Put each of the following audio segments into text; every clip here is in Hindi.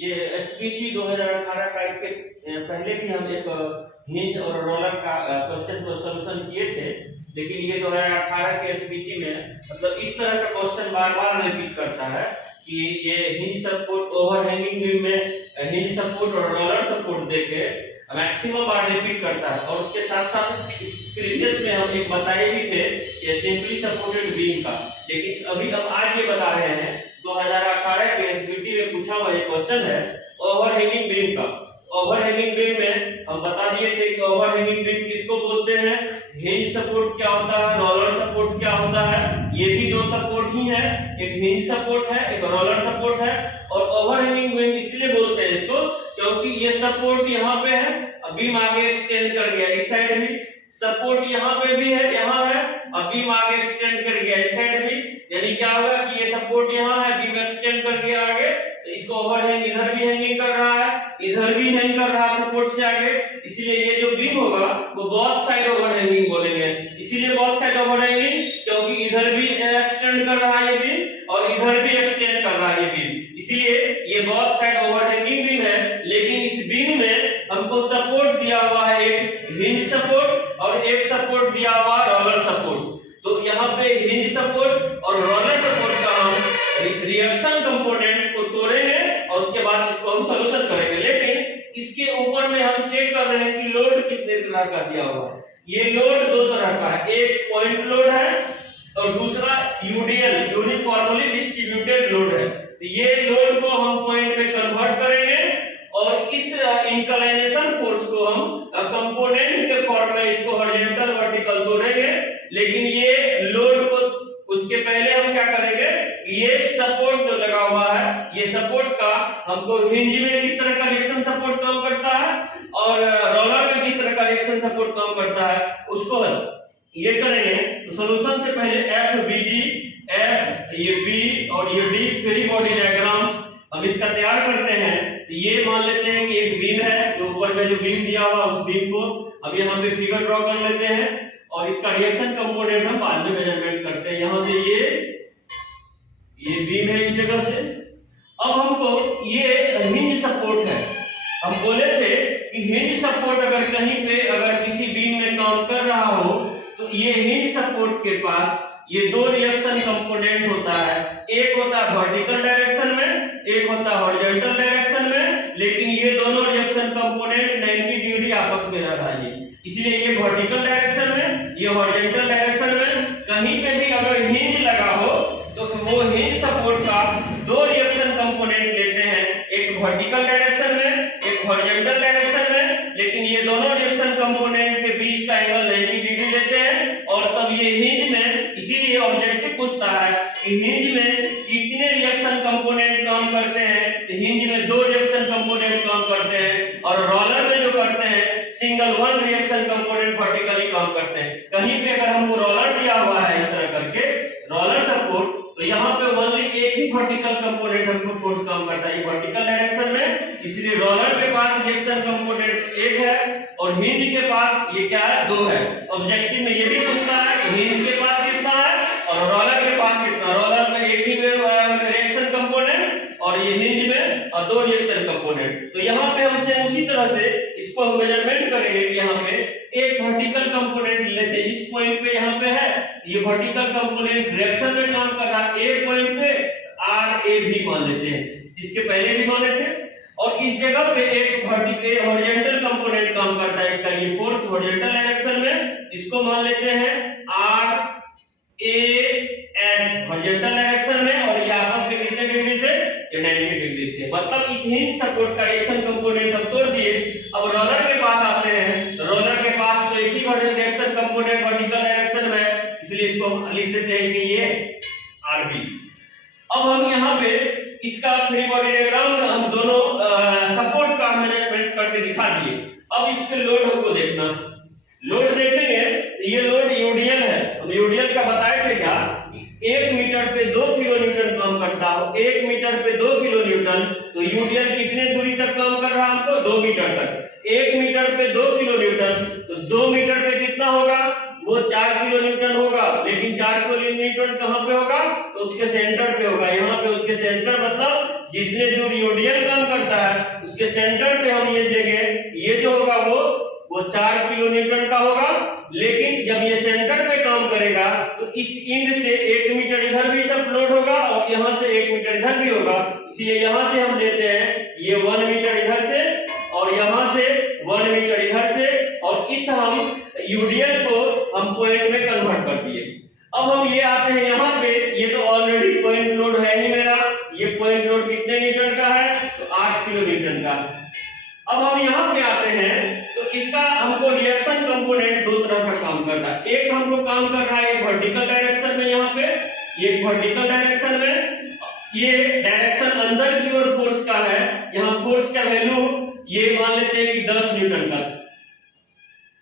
ये एसपीटी 2018 का इसके पहले भी हम एक हिंज और रोलर का क्वेश्चन को सॉल्यूशन किए थे, लेकिन ये 2018 के एसपीटी में मतलब इस तरह का क्वेश्चन बार बार रिपीट करता है कि ये हिंज सपोर्ट ओवरहैंगिंग बीम में हिंज सपोर्ट और रोलर सपोर्ट देके मैक्सिमम बार रिपीट करता है। और उसके साथ साथ इस प्रीवियस में हम एक बताए भी थे ये सिंपली सपोर्टेड बीम का, लेकिन अभी अब आज ये बता रहे हैं 2018 के एसपीटी में पूछा हुआ ये क्वेश्चन है ओवरहैंगिंग बीम का। ओवरहैंगिंग बीम में हम बता दिए थे कि ओवरहैंगिंग बीम किसको बोलते हैं, हिंज सपोर्ट क्या होता है, रोलर सपोर्ट क्या होता है। ये भी दो सपोर्ट ही है, एक हिंज सपोर्ट है, एक रोलर सपोर्ट है। और ओवरहैंगिंग बीम इसलिए बोलते हैं इसको क्योंकि ये सपोर्ट यहाँ पे है, बीम आगे एक्सटेंड कर गया, इस साइड भी सपोर्ट यहाँ पे भी है, यहाँ है, अब बीम आगे एक्सटेंड कर गया इस साइड भी, यानी क्या होगा कि ये सपोर्ट यहाँ है, बीम एक्सटेंड कर गया आगे, तो इसको ओवरहैंग इधर भी हैंगिंग कर रहा है, इधर भी हैंग कर रहा है सपोर्ट से आगे, इसलिए ये जो बीम होगा वो बोथ साइड ओवरहैंगिंग बोलेंगे। इसीलिए बोथ साइड ओवरहैंगिंग क्योंकि इधर भी एक्सटेंड कर रहा है ये बीम और इधर भी एक्सटेंड कर रहा है ये बीम, इसलिए ये बोथ साइड ओवरहैंगिंग बीम है। लेकिन इस बीम में हमको सपोर्ट दिया हुआ है एक हिंज सपोर्ट और एक सपोर्ट दिया हुआ रोलर सपोर्ट। तो यहाँ पे हिंज सपोर्ट और रोलर सपोर्ट का हम रिएक्शन कंपोनेंट को तोड़ेंगे और उसके बाद इसको हम सॉल्यूशन करेंगे। लेकिन इसके ऊपर में हम चेक कर रहे हैं कि लोड कितने तरह का दिया हुआ है। ये लोड दो तरह का है, एक पॉइंट लोड है और दूसरा यूडीएल यूनिफॉर्मली डिस्ट्रीब्यूटेड लोड है। ये लोड को हम पॉइंट में कन्वर्ट करेंगे और इस इंक्लाइनेशन फोर्स को हम कंपोनेंट के फॉर्म में इसको हॉरिजॉन्टल वर्टिकल तोड़ेंगे। लेकिन ये लोड को उसके पहले हम क्या करेंगे, ये सपोर्ट जो लगा हुआ है ये सपोर्ट का हमको हिंज में किस तरह का रिएक्शन सपोर्ट काम करता है और रोलर में किस तरह का रिएक्शन सपोर्ट काम करता है उसको ये करेंगे। तो सॉल्यूशन से पहले एफ बी डी, एफ ये बी और ये डी फ्री बॉडी डायग्राम हम इसका तैयार करते हैं। तो ये मान लेते हैं कि एक बीम है, जो ऊपर में जो बीम दिया हुआ उस बीम को अब यहाँ पे फिगर ड्रॉ कर लेते हैं और इसका रिएक्शन कंपोनेंट हम बाद में मेजरमेंट करते हैं। यहाँ से ये बीम है इस जगह से। अब हमको ये हिंज सपोर्ट है, हम बोले थे कि हिंज सपोर्ट अगर कहीं पे अगर किसी बीम में काम कर रहा हो तो ये हिंज सपोर्ट के पास ये दो रिएक्शन कंपोनेंट होता है, एक होता है वर्टिकल डायरेक्शन में, एक होता है हॉरिजॉन्टल डायरेक्शन में। लेकिन ये दोनों रिएक्शन कंपोनेंट 90 डिग्री आपस में रह रही है, इसलिए ये वर्टिकल डायरेक्शन में, ये हॉरिजॉन्टल डायरेक्शन में। कहीं पे भी अगर हिंज लगा हो तो वो हिंज सपोर्ट का दो रिएक्शन कंपोनेंट लेते हैं, एक वर्टिकल डायरेक्शन में, एक हॉरिजॉन्टल डायरेक्शन में। लेकिन ये दोनों रिएक्शन कंपोनेंट के बीच का एंगल 90 डिग्री लेते हैं और तब ये हिंज में, इसीलिए ऑब्जेक्टिव पूछता है कि हिंज में कितने रिएक्शन कंपोनेंट काम करते हैं। तो हिंज में दो रिएक्शन कंपोनेंट काम करते हैं और रोलर में जो करते हैं single one reaction component vertically काम करते हैं। कहीं पे अगर हमको रोलर दिया हुआ है इस तरह करके रोलर सपोर्ट, तो यहाँ पे ओनली एक ही वर्टिकल कंपोनेंट हमको फोर्स काम करता है वर्टिकल डायरेक्शन में, इसलिए रोलर के पास रिएक्शन कंपोनेंट एक है और हिंज के पास ये क्या है, दो है। ऑब्जेक्टिव में ये भी पूछता है कि हिंज के पास कितना है और रोलर के पास कितना। रोलर में एक ही रिएक्शन कंपोनेंट और ये हिंज में और दो रिएक्शन कंपोनेंट। तो यहाँ पे हम सेम उसी तरह से इसको हम मेजरमेंट करेंगे कि यहाँ पे एक वर्टिकल कंपोनेंट लेते हैं, इस पॉइंट पे यहाँ पे है ये वर्टिकल कंपोनेंट डायरेक्शन में काम कर रहा है, एक पॉइंट पे आर ए भी मान लेते हैं, जिसके पहले भी माने थे। और इस जगह पे एक वर्टिकल हॉरिजॉन्टल कंपोनेंट काम करता है, इसका ये फोर्स हॉरिजॉन्टल डायरेक्शन में, इसको मान लेते हैं R A H horizontal direction में और ये आपस में कितने डिग्री से, ये 90 डिग्री से। मतलब इस हिंज सपोर्ट का रिएक्शन कंपोनेंट हम तोड़ दिए। अब रोलर के पास आते हैं, रोलर के पास तो एक ही रिएक्शन कंपोनेंट वर्टिकल डायरेक्शन में, इसलिए इसको हम लिख देते हैं कि ये आरबी। अब हम यहाँ पे इसका फ्री बॉडी डायग्राम हम दोनों सपोर्ट का मेजरमेंट करके दिखा दिए। अब इस पे लोड हमको देखना, लोड देखेंगे ये लोड यूडीएल है। हम यूडीएल का बताए थे क्या, 1 मीटर पे 2 किलो न्यूटन काम करता हो, 1 मीटर पे 2 किलो न्यूटन, तो यूडीएल कितने दूरी तक काम कर रहा है हमको, 2 मीटर तक। 1 मीटर पे 2 किलो न्यूटन, तो 2 मीटर पे कितना होगा, वो 4 किलो न्यूटन होगा। लेकिन 4 किलो न्यूटन कहाँ पे होगा, तो उसके सेंटर पे होगा, यहाँ पे उसके सेंटर मतलब जितने दूर यूडीएल काम करता है उसके सेंटर पे हम ये देंगे, ये जो होगा वो 4 किलो न्यूटन का होगा। लेकिन जब ये सेंटर पे काम करेगा तो इस इंड से 1 मीटर इधर भी सब लोड होगा और यहाँ से 1 मीटर इधर भी होगा, इसलिए यहाँ से हम लेते हैं ये 1 मीटर इधर से और यहाँ से 1 मीटर इधर से, और इस हम यूडीएल को हम पॉइंट में कन्वर्ट कर दिए। अब हम ये आते हैं यहाँ पे, ये तो ऑलरेडी पॉइंट लोड है ही मेरा, ये पॉइंट लोड कितने न्यूटन का है, तो 8 किलो न्यूटन का। अब हम यहाँ पे आते हैं तो इसका हमको रिएक्शन कंपोनेंट दो तरह का काम करना है। एक हमको काम कर रहा है वर्टिकल डायरेक्शन में, यहाँ पे ये वर्टिकल डायरेक्शन में, ये डायरेक्शन अंदर की ओर फोर्स का है। यहाँ फोर्स का वैल्यू ये मान लेते हैं कि 10 न्यूटन का,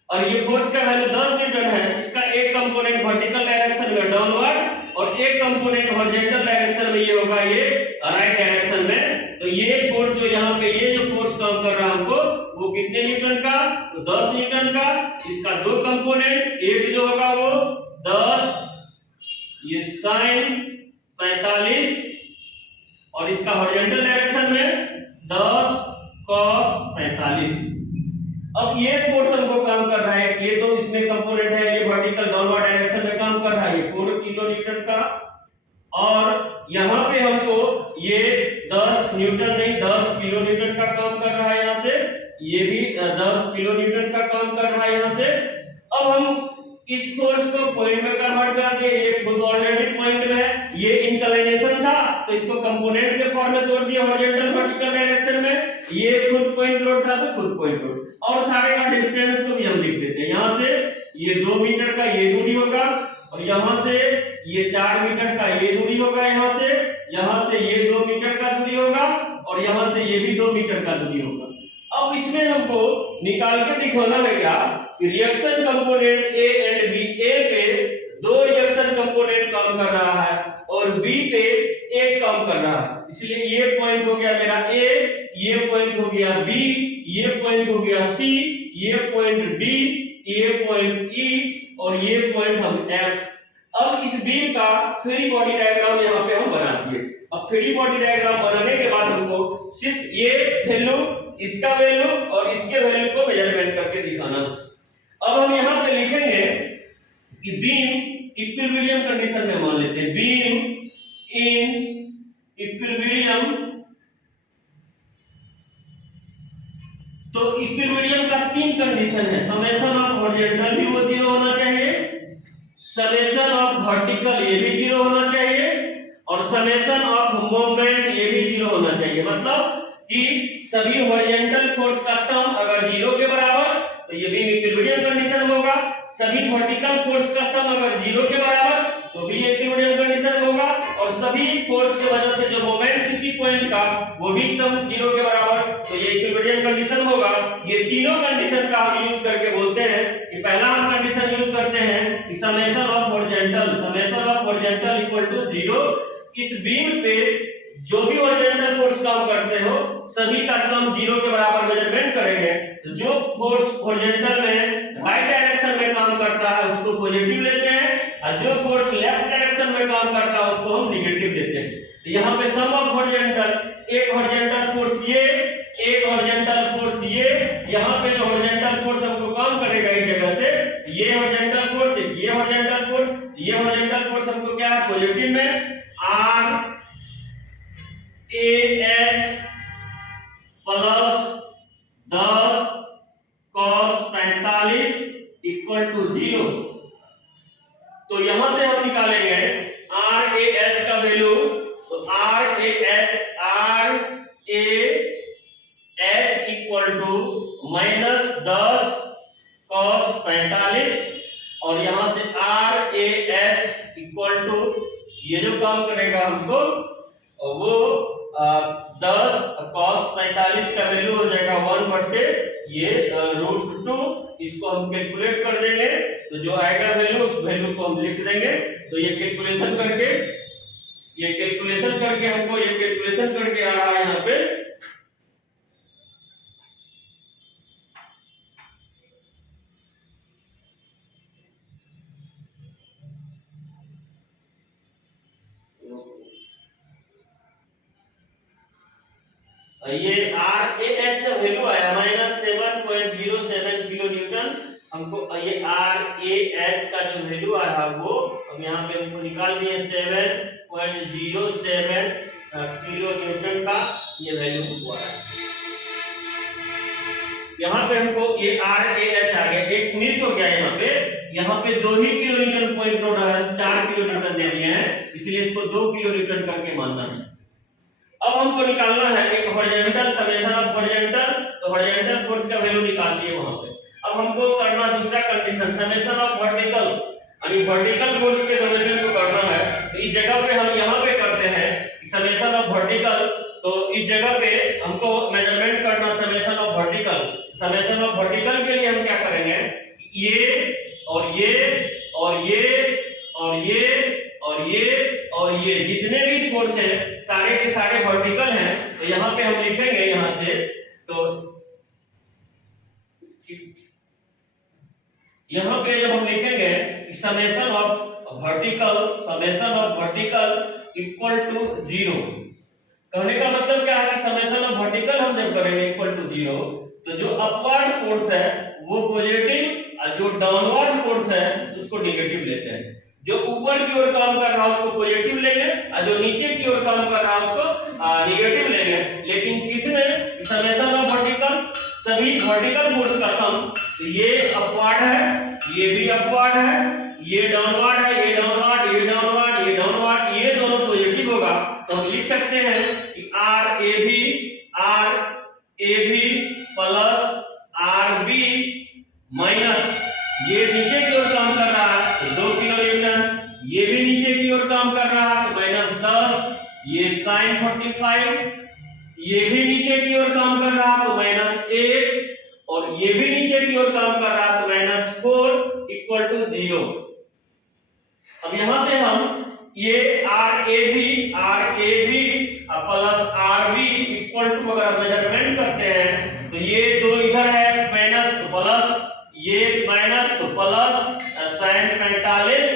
और ये फोर्स का वैल्यू 10 न्यूटन है। इसका एक कंपोनेंट वर्टिकल डायरेक्शन में डाउनवर्ड और एक कंपोनेंट हॉरिजॉन्टल डायरेक्शन में, ये होगा ये राइट डायरेक्शन में। तो ये फोर्स जो यहाँ पे ये जो फोर्स काम कर रहा है हमको, वो कितने न्यूटन का, तो 10 न्यूटन का। इसका दो कंपोनेंट, एक जो होगा वो 10 ये sin 45 और इसका हॉरिजॉन्टल डायरेक्शन में 10 cos 45। अब ये फोर्स हमको काम कर रहा है, ये तो इसमें कंपोनेंट है, ये वर्टिकल डाउनवर्ड डायरेक्शन में काम कर रहा है, ये 4 किलो न्यूटन का। और यहाँ पे हमको ये 10 न्यूटन नहीं 10 किलो न्यूटन का काम कर रहा है यहाँ से, ये भी 10 किलो न्यूटन का काम कर रहा है यहाँ से। अब हम इस फोर्स को पॉइंट में कन्वर्ट कर दिए, ये खुद ऑलरेडी पॉइंट में है, ये इंक्लिनेशन था तो इसको कंपोनेंट के फॉर्म में तोड़ दिया हॉरिजॉन्टल वर्टिकल डायरेक्शन में, ये खुद पॉइंट लोड था तो खुद पॉइंट लोड। और सारे का डिस्टेंस को भी हम लिख देते हैं, यहाँ से ये 2 मीटर का ये दूरी होगा और यहाँ से ये 4 मीटर का ये दूरी होगा, यहाँ से ये 2 मीटर का दूरी होगा और यहाँ से ये भी 2 मीटर का दूरी होगा। अब इसमें हमको निकाल के दिखाना है क्या, reaction component A and B, A पे 2 रिएक्शन कंपोनेंट काम कर रहा है और बी पे एक काम कर रहा है, इसलिए ये पॉइंट हो गया मेरा ए, ये पॉइंट हो गया बी, ये पॉइंट हो गया सी, ये पॉइंट डी, ये पॉइंट ई और ये पॉइंट हम एफ। अब इस बीम का फ्री बॉडी डायग्राम यहाँ पे हम बना दिए। अब फ्री बॉडी डायग्राम बनाने के बाद हमको सिर्फ ये वैल्यू, इसका वैल्यू और इसके वैल्यू को मेजरमेंट करके दिखाना। अब हम यहाँ पे लिखेंगे कि बीम इक्विलिब्रियम कंडीशन में मान लेते हैं, बीम इन इक्विलिब्रियम। तो इक्विलिब्रियम का 3 कंडीशन है, समेशन ऑफ हॉरिजॉन्टल भी वो 0 होना चाहिए, समेशन ऑफ वर्टिकल ये भी 0 होना चाहिए और समेशन ऑफ मोमेंट ये भी 0 होना चाहिए। मतलब कि सभी हॉरिजॉन्टल फोर्स का सम अगर 0 के बराबर तो ये भी इक्विलिब्रियम कंडीशन होगा, सभी वर्टिकल फोर्स का सम अगर 0 के बराबर तो भी इक्विलिब्रियम कंडीशन होगा, और सभी फोर्स की वजह से जो मोमेंट किसी पॉइंट का वो भी सम 0 के बराबर तो ये इक्विलिब्रियम कंडीशन होगा। ये तीनों कंडीशन का हम यूज करके बोलते हैं कि पहला हम कंडीशन यूज करते हैं कि summation of horizontal equal to 0। इस बीम पे जो भी हॉरिजॉन्टल फोर्स काम करते हो सभी का सम 0 के बराबर मेजरमेंट करेंगे। तो जो फोर्स हॉरिजॉन्टल में राइट डायरेक्शन में काम करता है उसको पॉजिटिव लेते हैं और जो फोर्स लेफ्ट डायरेक्शन में काम करता है उसको हम नेगेटिव लेते हैं। तो यहाँ पे सम ऑफ हॉरिजॉन्टल, एक हॉरिजॉन्टल फोर्स ये, एक हॉरिजॉन्टल फोर्स ये, यहाँ पे जो हॉरिजॉन्टल फोर्स हमको काम करेगा इस जगह से, ये हॉरिजॉन्टल फोर्स, ये हॉरिजॉन्टल फोर्स, ये हॉरिजॉन्टल फोर्स हमको क्या है पॉजिटिव में R A H plus 10 cos 45 equal to 0। तो यहां से हम निकालेंगे आर ए एच का वैल्यू, तो R A H equal to -10 cos 45 और यहां से R A H equal to ये जो काम करेगा हमको वो 10 cos 45 का वैल्यू हो जाएगा 1/2 ये √2, इसको हम कैलकुलेट कर देंगे तो जो आएगा वैल्यू उस वैल्यू को हम लिख देंगे। तो ये कैलकुलेशन करके हमको ये कैलकुलेशन करके आ रहा है यहाँ पे ये आर ए एच वैल्यू आया -7.07 किलो न्यूटन। हमको ये आर ए एच का जो वैल्यू आया वो अब यहाँ पे हमको निकाल दिए 7.07 किलो न्यूटन का ये वैल्यू हमको आया। यहाँ पे हमको ये आर ए एच आ गया, एक मिस हो गया यहाँ पे 2 ही किलो न्यूटन पॉइंट रोड है, 4 किलो न्यूटन दे दिए हैं, इसलिए इसको 2 किलो न्यूटन करके मानना है। अब हमको निकालना है एक हॉरिजॉन्टल समेशन ऑफ हॉरिजॉन्टल, तो हॉरिजॉन्टल फोर्स का वैल्यू निकाल दिए वहां पे। अब हमको करना दूसरा कंडीशन समेशन ऑफ वर्टिकल, यानी वर्टिकल फोर्स के समेशन को करना है। तो इस जगह पे हम यहाँ पे करते हैं समेशन ऑफ वर्टिकल, तो इस जगह पे हमको मेजरमेंट करना summation of vertical. Summation of vertical के लिए हम क्या करेंगे, ये और ये और ये और ये और ये और ये जितने भी फोर्स है सारे के सारे वर्टिकल हैं, तो यहाँ पे हम लिखेंगे यहाँ से, तो यहाँ पे जब हम लिखेंगे summation of vertical equal to 0, कहने का मतलब क्या है कि समेशन ऑफ वर्टिकल हम जब करेंगे इक्वल टू 0, तो जो अपवर्ड फोर्स है वो पॉजिटिव और जो डाउनवर्ड फोर्स है उसको नेगेटिव लेते हैं। जो ऊपर की ओर काम कर रहा है उसको पॉजिटिव लेंगे और जो नीचे की ओर काम कर रहा है उसको नेगेटिव लेंगे। लेकिन किसमें समेशन ऑफ वर्टिकल सभी वर्टिकल फोर्स का सम, तो ये अपवर्ड है, ये भी अपवर्ड है, ये डाउनवर्ड है, ये डाउनवर्ड, ये डाउनवर्ड, ये डाउनवर्ड, ये दोनों पॉजिटिव होगा, तो हम लिख सकते हैं कि आर ए भी प्लस आर बी माइनस ये नीचे की ओर काम कर रहा है तो 2 किलो न्यूटन, ये भी नीचे की ओर काम कर रहा है तो -10, ये sin 45, ये भी नीचे की ओर काम कर रहा है तो -8 और ये भी नीचे की ओर काम कर रहा है तो -4 इक्वल टू 0। अब यहां से हम ये आर ए भी plus R B equal to अगर मेजरमेंट करते हैं तो ये दो इधर है माइनस तो प्लस, ये माइनस तो प्लस sin 45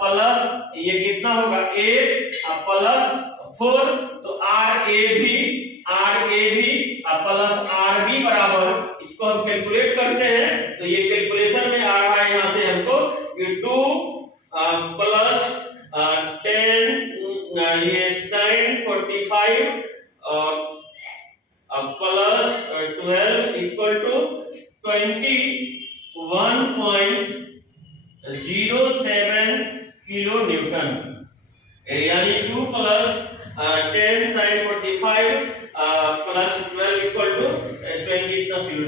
प्लस ये कितना होगा 8 प्लस 4, तो आर ए भी प्लस आर बी बराबर, इसको हम कैलकुलेट करते हैं तो ये कैलकुलेशन में आ रहा है यहाँ से हमको ये 2 प्लस 10 ये sin 45 plus 12 equal to 21.07 kilo newton, यानी 2 plus 10 sin 45 plus 12 equal to 20 kilo.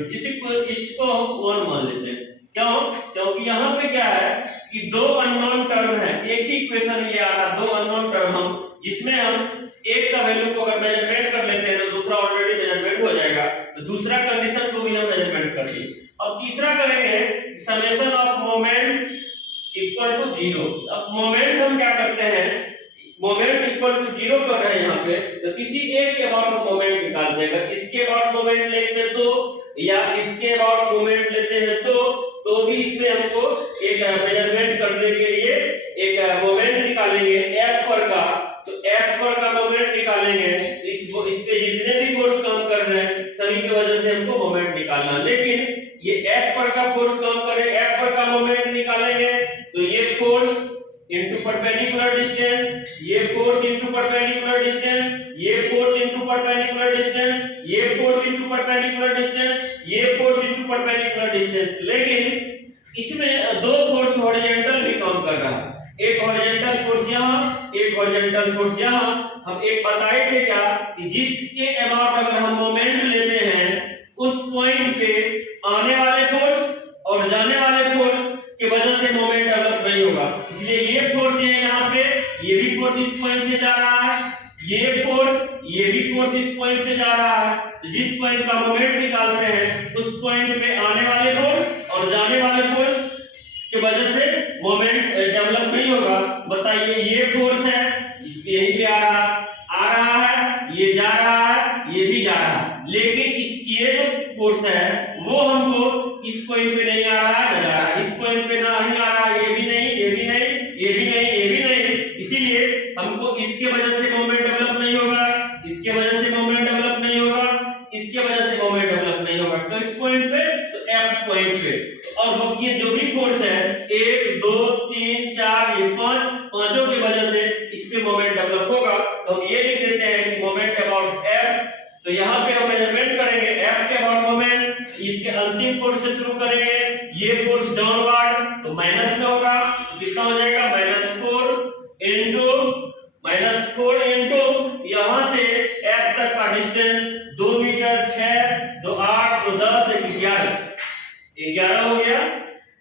इसको हम 1 मान लेते हैं, क्यों? क्योंकि यहाँ पे क्या है कि 2 अननोन टर्म है, एक ही इक्वेशन ये आ रहा 2 अननोन टर्म हम, जिसमें हम एक का वैल्यू को अगर मेजरमेंट कर लेते हैं तो दूसरा ऑलरेडी मेजरमेंट हो जाएगा, तो दूसरा कंडीशन को भी हम मेजरमेंट कर दिए। अब तीसरा करेंगे summation of moment equal to 0। अब मोमेंट हम क्या करते हैं, मोमेंट इक्वल टू 0 कर रहे हैं यहाँ पे, तो किसी एक के अबाउट मोमेंट निकालते हैं, अगर इसके अबाउट मोमेंट लेते हैं तो या इसके अबाउट मोमेंट लेते हैं तो भी इसमें हमको एक मेजरमेंट करने के लिए एक मोमेंट निकालेंगे F पर का, तो F पर का मोमेंट निकालेंगे, इस पे जितने भी फोर्स काम कर रहे हैं सभी की वजह से हमको मोमेंट निकालना, लेकिन ये F पर का फोर्स काम कर रहे हैं, F पर का मोमेंट निकालेंगे तो ये फोर्स इनटू परपेंडिकुलर डिस्टेंस, ये फोर्स इनटू परपेंडिकुलर डिस्टेंस, ये फोर्स इनटू परपेंडिकुलर डिस्टेंस, ये फोर्स इनटू परपेंडिकुलर डिस्टेंस, ये फोर्स इनटू परपेंडिकुलर डिस्टेंस। लेकिन इसमें 2 फोर्स हॉरिजॉन्टल भी काम कर रहा है, एक हॉरिजॉन्टल फोर्स यहाँ, एक हॉरिजॉन्टल फोर्स यहाँ। हम एक बताए थे क्या कि जिसके अबाउट अगर हम मोमेंट लेते हैं उस पॉइंट पे आने वाले फोर्स और जाने वाले फोर्स की वजह से मोमेंट डेवलप नहीं होगा, इसलिए ये फोर्स है यहाँ पे, ये भी फोर्स इस पॉइंट से जा रहा है, ये भी फोर्स इस पॉइंट से जा रहा है, तो जिस पॉइंट का मोमेंट निकालते हैं उस पॉइंट पे आने वाले फोर्स और जाने वाले फोर्स की वजह से मोमेंट डेवलप नहीं होगा। बताइए ये फोर्स है इस पे यहीं पे आ रहा है, ये जा रहा है, ये भी जा रहा है, लेकिन ये जो फोर्स है वो हमको इस पॉइंट पे नहीं आ रहा है, ना जा रहा है, इस पॉइंट पे ना ही आ रहा है, ये भी नहीं, ये भी नहीं, ये भी नहीं, ये भी नहीं, इसीलिए हमको इसके वजह से मोमेंट डेवलप नहीं होगा, इसके वजह से मोमेंट डेवलप नहीं होगा, इसके वजह से मोमेंट डेवलप नहीं होगा। किस पॉइंट पे? तो एफ पॉइंट पे। और बाकी जो भी फोर्स है 1 2 3 4 ये 5 पांचों की वजह से इस पे मोमेंट डेवलप होगा। तो हम ये लिख देते हैं कि मोमेंट अबाउट एफ। तो यहाँ पे हम मेजरमेंट करेंगे एफ के अबाउट मोमेंट। इसके अंतिम फोर्स से शुरू करेंगे। ये फोर्स डाउनवर्ड तो माइनस में होगा, कितना हो जाएगा -4 इनटू यहां से एफ तक का डिस्टेंस 2 मीटर 6 2 8 2 10 11 हो गया।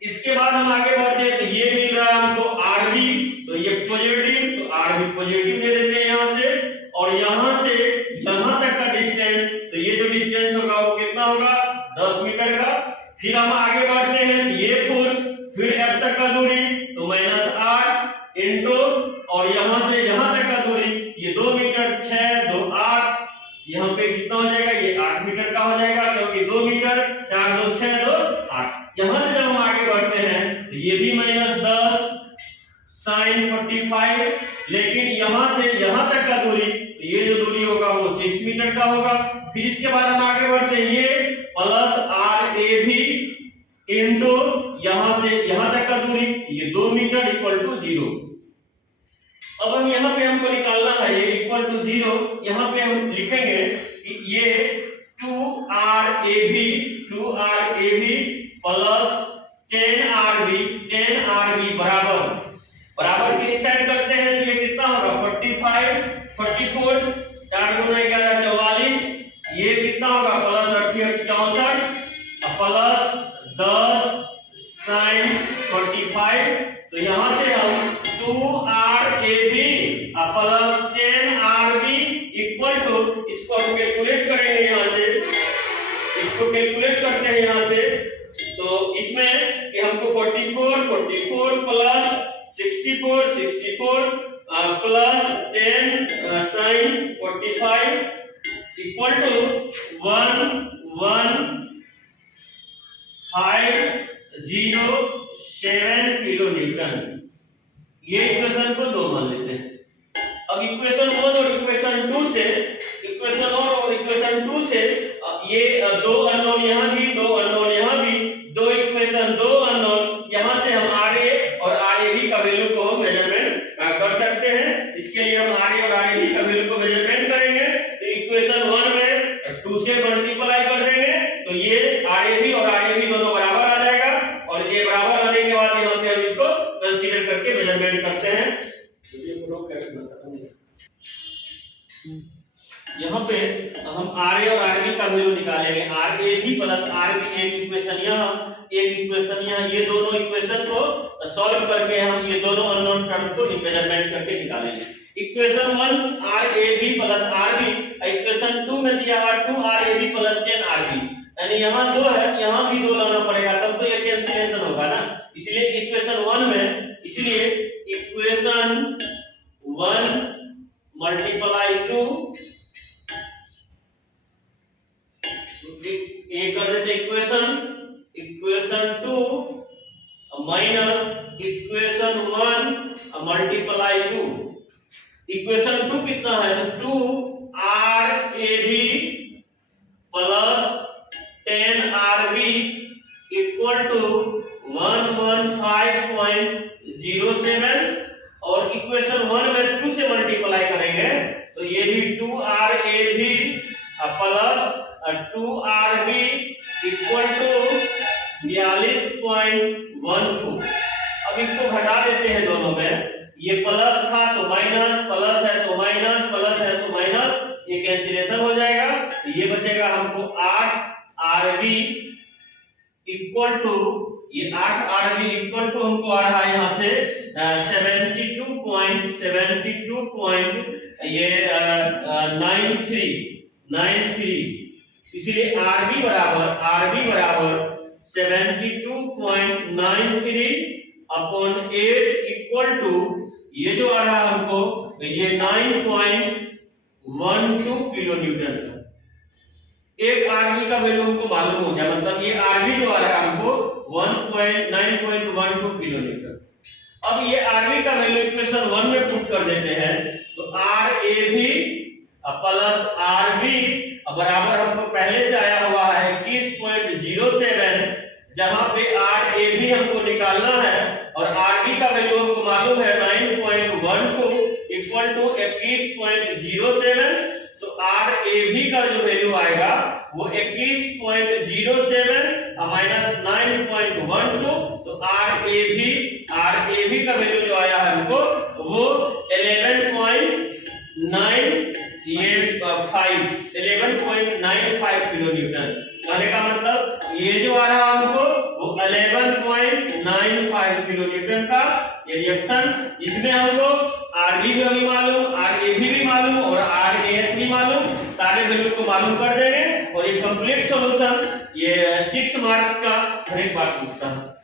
इसके बाद हम आगे बढ़ते हैं तो ये मिल रहा है हमको आरबी, तो ये पॉजिटिव, तो आरबी पॉजिटिव ले लेते हैं यहां से। और यहां से यहां तक का डिस्टेंस, तो ये जो डिस्टेंस होगा वो कितना होगा 10 मीटर का। फिर हम आगे बढ़ते हैं तो ये फोर्स फिर एफ तक का दूरी तो -8 इनटू और यहां से यहां तक का दूरी ये 2 मीटर 6 2 8 यहाँ पे कितना हो जाएगा ये 8 मीटर का हो जाएगा, क्योंकि 2 मीटर 4 2 6 2 8। यहां से जब हम आगे बढ़ते हैं तो ये भी -10 sin 45, लेकिन यहां से यहां तक का दूरी तो ये जो दूरी होगा वो 6 मीटर का होगा। फिर इसके बाद हम आगे बढ़ते हैं ये प्लस आर ए भी इनटू यहां से यहां तक का दूरी ये 2 मीटर इक्वल टू 0। अब हम यहाँ पे हमको निकालना है ये इक्वल टू 0। यहाँ पे हम लिखेंगे कि ये 2RAB प्लस 10RB बराबर के साइड करते हैं तो ये कितना होगा 45 44 4 गुना 11 44, ये कितना होगा प्लस 68 64 प्लस 10 sin 45। तो यहां से हम 2RAB plus 10RB equal to इसको हम कैलकुलेट करेंगे यहां से, इसको कैलकुलेट करते हैं यहां से। तो इसमें कि हमको 44 plus 64 plus 10 sin 45 equal to 11,507 kilo newton. ये इक्वेशन को 2 मान लेते हैं। अब इक्वेशन 1 और इक्वेशन 2 से ये 2 अननोन यहाँ भी 2 अननोन यहाँ भी 2 इक्वेशन 2 अननोन, यहाँ से हम RA और RAB का वैल्यू को मेजरमेंट कर सकते हैं। इसके लिए हम RA और RAB का वैल्यू को मेजरमेंट करेंगे तो इक्वेशन 1 में 2 से मल्टीप्लाई कर देंगे तो ये RAB और RAB दोनों बराबर आ जाएगा। और ये बराबर आने के बाद यहाँ से हम इसको कंसीडर करके मेजरमेंट करते हैं। यहाँ पे हम RA और RB का वैल्यू निकालेंगे। RAB प्लस RB एक इक्वेशन यहाँ ये दोनों इक्वेशन को सॉल्व करके हम ये दोनों अननोन टर्म को मेजरमेंट करके निकालेंगे। Equation 1 RAB plus RB, equation 2 में दिया हुआ 2RAB प्लस 10RB, यानी यहाँ 2 है यहाँ भी 2 लाना पड़ेगा तब तो ये कैंसिलेशन होगा ना। इसलिए इक्वेशन 1 में, इसलिए इक्वेशन 1 मल्टीप्लाई 2 ये कर देते equation 2 minus equation 1 multiply 2। Equation 2 कितना है तो 2RAB plus 10RB equal to 115.07 और इक्वेशन 1 में 2 से मल्टीप्लाई करेंगे तो ये भी 2RAB plus 2RB equal to 42.14। अब इसको घटा देते हैं दोनों में, ये प्लस था तो माइनस, प्लस है तो माइनस, प्लस है तो माइनस, ये कैंसिलेशन हो जाएगा तो ये बचेगा हमको 8RB इक्वल टू, ये 8RB इक्वल टू हमको आ रहा है यहाँ से 92.93, इसलिए RB बराबर 72.93 अपॉन 8 इक्वल टू ये जो आ रहा है हमको ये 9.12 किलो न्यूटन का। एक RB का वैल्यू हमको मालूम हो गया, मतलब ये RB जो आ रहा है हमको 9.12 किलो न्यूटन। अब ये RB का वैल्यू इक्वेशन 1 में पुट कर देते हैं तो RAB प्लस RB बराबर हमको पहले से आया हुआ है 21.07, जहां पे आर ए भी हमको निकालना है और आर बी का वैल्यू हमको मालूम है 9.12 इक्वल टू 21.07। तो आर ए भी का जो वैल्यू आएगा वो 21.07 माइनस 9.12, तो आर ए भी का वैल्यू जो आया है हमको वो 11.95 किलो न्यूटन। कहने का मतलब ये जो आ रहा हमको वो 11.95 किलो न्यूटन का ये रिएक्शन। इसमें हमको आर बी भी मालूम, आर ए भी मालूम और आर ए एच भी मालूम, सारे वैल्यू को मालूम कर देंगे और ये कंप्लीट सॉल्यूशन ये 6 मार्क्स का हर एक बार पूछता है।